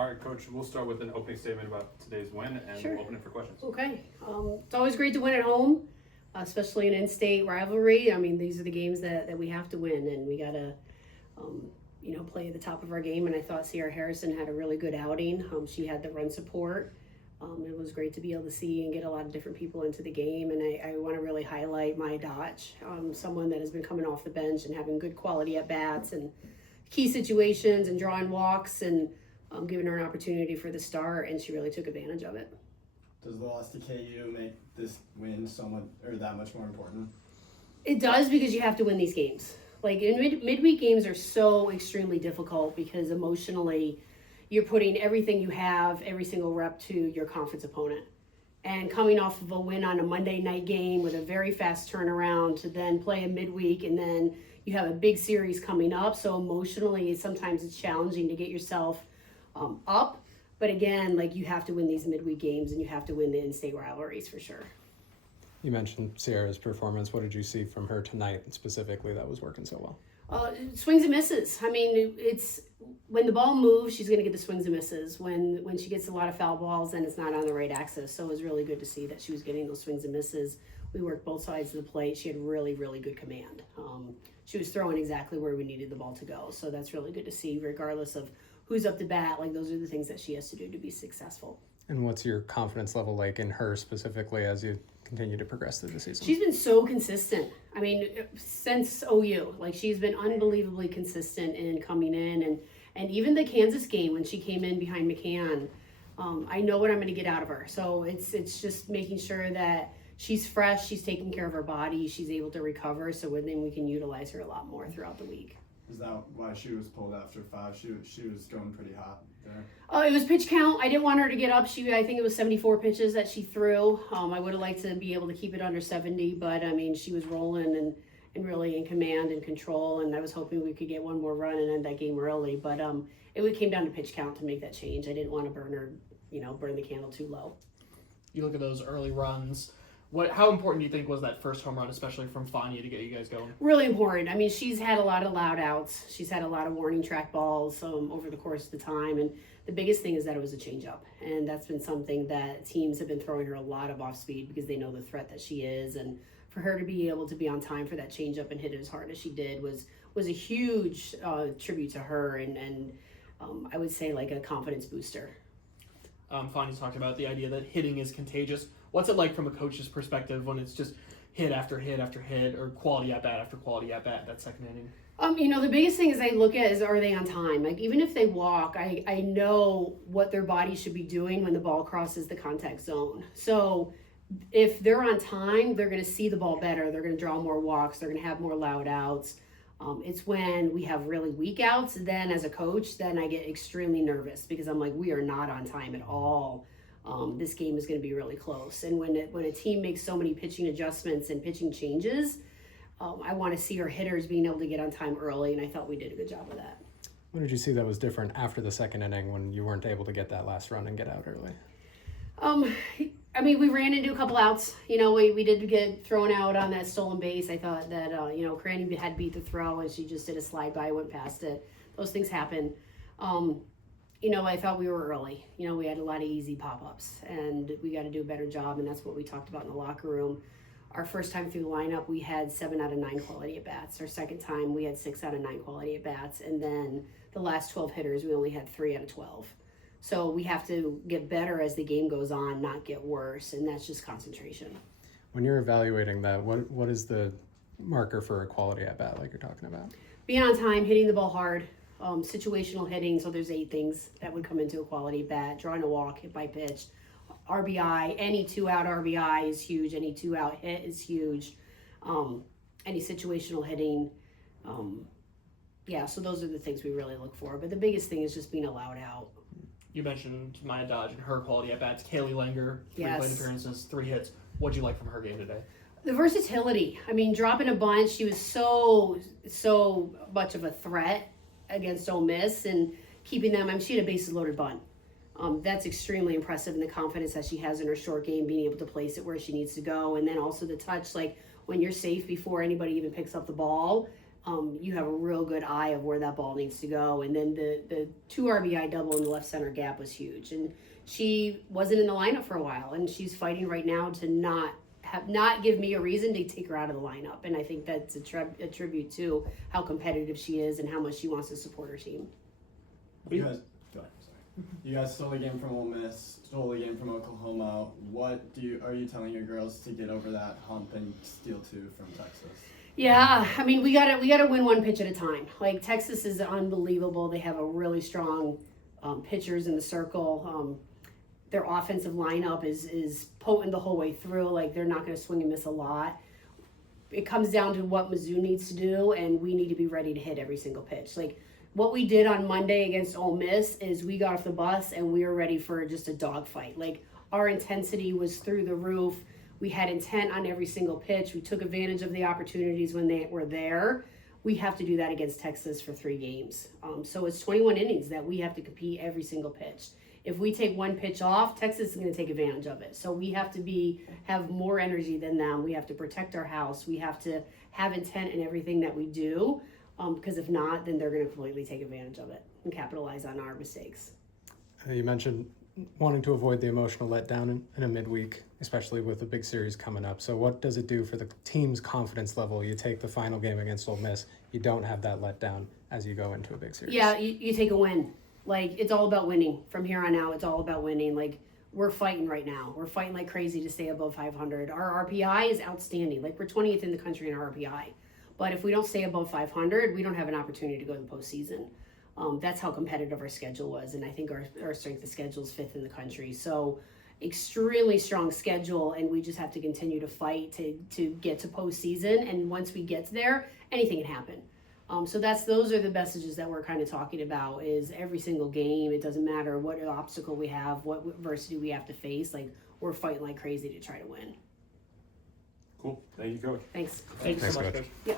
All right, Coach, we'll start with an opening statement about today's win, and Sure. we'll open it for questions. Okay. It's always great to win at home, especially an in-state rivalry. I mean, these are the games that we have to win, and we got to, play at the top of our game. And I thought Sierra Harrison had a really good outing. She had the run support. It was great to be able to see and get a lot of different people into the game. And I want to really highlight Maya Dotch, someone that has been coming off the bench and having good quality at-bats and key situations and drawing walks and giving her an opportunity for the start, and she really took advantage of it. Does the loss to KU make this win somewhat or that much more important? It does, because you have to win these games. Like, midweek games are so extremely difficult because emotionally you're putting everything you have, every single rep, to your conference opponent. And coming off of a win on a Monday night game with a very fast turnaround to then play a midweek, and then you have a big series coming up. So emotionally, sometimes it's challenging to get yourself up. But again, like, you have to win these midweek games and you have to win the in-state rivalries for sure. You mentioned Sierra's performance. What did you see from her tonight specifically that was working so well? Swings and misses. I mean, it's when the ball moves, she's going to get the swings and misses. When she gets a lot of foul balls, then it's not on the right axis. So it was really good to see that she was getting those swings and misses. We worked both sides of the plate. She had really, really good command. She was throwing exactly where we needed the ball to go. So that's really good to see, regardless of who's up to bat. Like, those are the things that she has to do to be successful. And what's your confidence level like in her specifically as you continue to progress through the season? She's been so consistent. I mean, since OU, like, she's been unbelievably consistent in coming in, and even the Kansas game when she came in behind McCann, I know what I'm going to get out of her. So it's just making sure that she's fresh, she's taking care of her body, she's able to recover, so then we can utilize her a lot more throughout the week. Is that why she was pulled after 5? She was going pretty hot there. Oh, it was pitch count. I didn't want her to get up. I think it was 74 pitches that she threw. I would have liked to be able to keep it under 70, but I mean, she was rolling and really in command and control, and I was hoping we could get one more run and end that game early, but it came down to pitch count to make that change. I didn't want to burn the candle too low. You look at those early runs. How important do you think was that first home run, especially from Fania, to get you guys going? Really important. I mean, she's had a lot of loud outs. She's had a lot of warning track balls over the course of the time. And the biggest thing is that it was a changeup. And that's been something that teams have been throwing her a lot of off speed because they know the threat that she is. And for her to be able to be on time for that changeup and hit it as hard as she did was a huge tribute to her and I would say like a confidence booster. Fania talked about the idea that hitting is contagious. What's it like from a coach's perspective when it's just hit after hit after hit, or quality at bat after quality at bat that second inning? The biggest thing is I look at is, are they on time? Like, even if they walk, I know what their body should be doing when the ball crosses the contact zone. So if they're on time, they're going to see the ball better. They're going to draw more walks. They're going to have more loud outs. It's when we have really weak outs, then as a coach, then I get extremely nervous because I'm like, we are not on time at all. This game is going to be really close. And when a team makes so many pitching adjustments and pitching changes, I want to see our hitters being able to get on time early, and I thought we did a good job of that. What did you see that was different after the second inning when you weren't able to get that last run and get out early? I mean, we ran into a couple outs. We did get thrown out on that stolen base. I thought that, Cranny had beat the throw and she just did a slide by, went past it. Those things happen. I thought we were early. We had a lot of easy pop-ups and we got to do a better job, and that's what we talked about in the locker room. Our first time through the lineup, we had 7 out of 9 quality at-bats. Our second time, we had 6 out of 9 quality at-bats. And then the last 12 hitters, we only had 3 out of 12. So we have to get better as the game goes on, not get worse, and that's just concentration. When you're evaluating that, what is the marker for a quality at-bat like you're talking about? Being on time, hitting the ball hard, situational hitting, so there's 8 things that would come into a quality bat. Drawing a walk, hit by pitch, RBI, any 2-out RBI is huge, any 2-out hit is huge, any situational hitting. So those are the things we really look for. But the biggest thing is just being allowed out. You mentioned Maya Dodge and her quality at bats. Kaylee Langer, 3 Yes. plate appearances, 3 hits. What'd you like from her game today? The versatility. I mean, dropping a bunch, she was so much of a threat against Ole Miss and keeping them. I mean, she had a bases loaded bunt. That's extremely impressive, and the confidence that she has in her short game, being able to place it where she needs to go, and then also the touch, like when you're safe before anybody even picks up the ball, you have a real good eye of where that ball needs to go. And then the 2 RBI double in the left center gap was huge. And she wasn't in the lineup for a while, and she's fighting right now to not give me a reason to take her out of the lineup. And I think that's a tribute to how competitive she is and how much she wants to support her team. You guys, go ahead, sorry. You guys stole the game from Ole Miss, stole the game from Oklahoma. Are you telling your girls to get over that hump and steal 2 from Texas? Yeah, I mean, we gotta win one pitch at a time. Like, Texas is unbelievable. They have a really strong pitchers in the circle. Their offensive lineup is potent the whole way through. Like, they're not going to swing and miss a lot. It comes down to what Mizzou needs to do, and we need to be ready to hit every single pitch. Like, what we did on Monday against Ole Miss is we got off the bus and we were ready for just a dogfight. Like, our intensity was through the roof. We had intent on every single pitch. We took advantage of the opportunities when they were there. We have to do that against Texas for 3 games. So it's 21 innings that we have to compete every single pitch. If we take one pitch off, Texas is going to take advantage of it. So we have to have more energy than them. We have to protect our house. We have to have intent in everything that we do, because if not, then they're going to completely take advantage of it and capitalize on our mistakes. You mentioned wanting to avoid the emotional letdown in a midweek, especially with a big series coming up. So what does it do for the team's confidence level? You take the final game against Ole Miss, you don't have that letdown as you go into a big series. Yeah, you take a win. Like, it's all about winning. From here on out, it's all about winning. Like, we're fighting right now. We're fighting like crazy to stay above 500. Our RPI is outstanding. Like, we're 20th in the country in our RPI. But if we don't stay above 500, we don't have an opportunity to go to the postseason. That's how competitive our schedule was. And I think our strength of schedule is 5th in the country. So extremely strong schedule, and we just have to continue to fight to get to postseason. And once we get there, anything can happen. So those are the messages that we're kind of talking about, is every single game, it doesn't matter what obstacle we have, what adversity we have to face, like, we're fighting like crazy to try to win. Cool. Thank you, Coach. Thanks. Thank you so Thanks, much, Coach. Coach.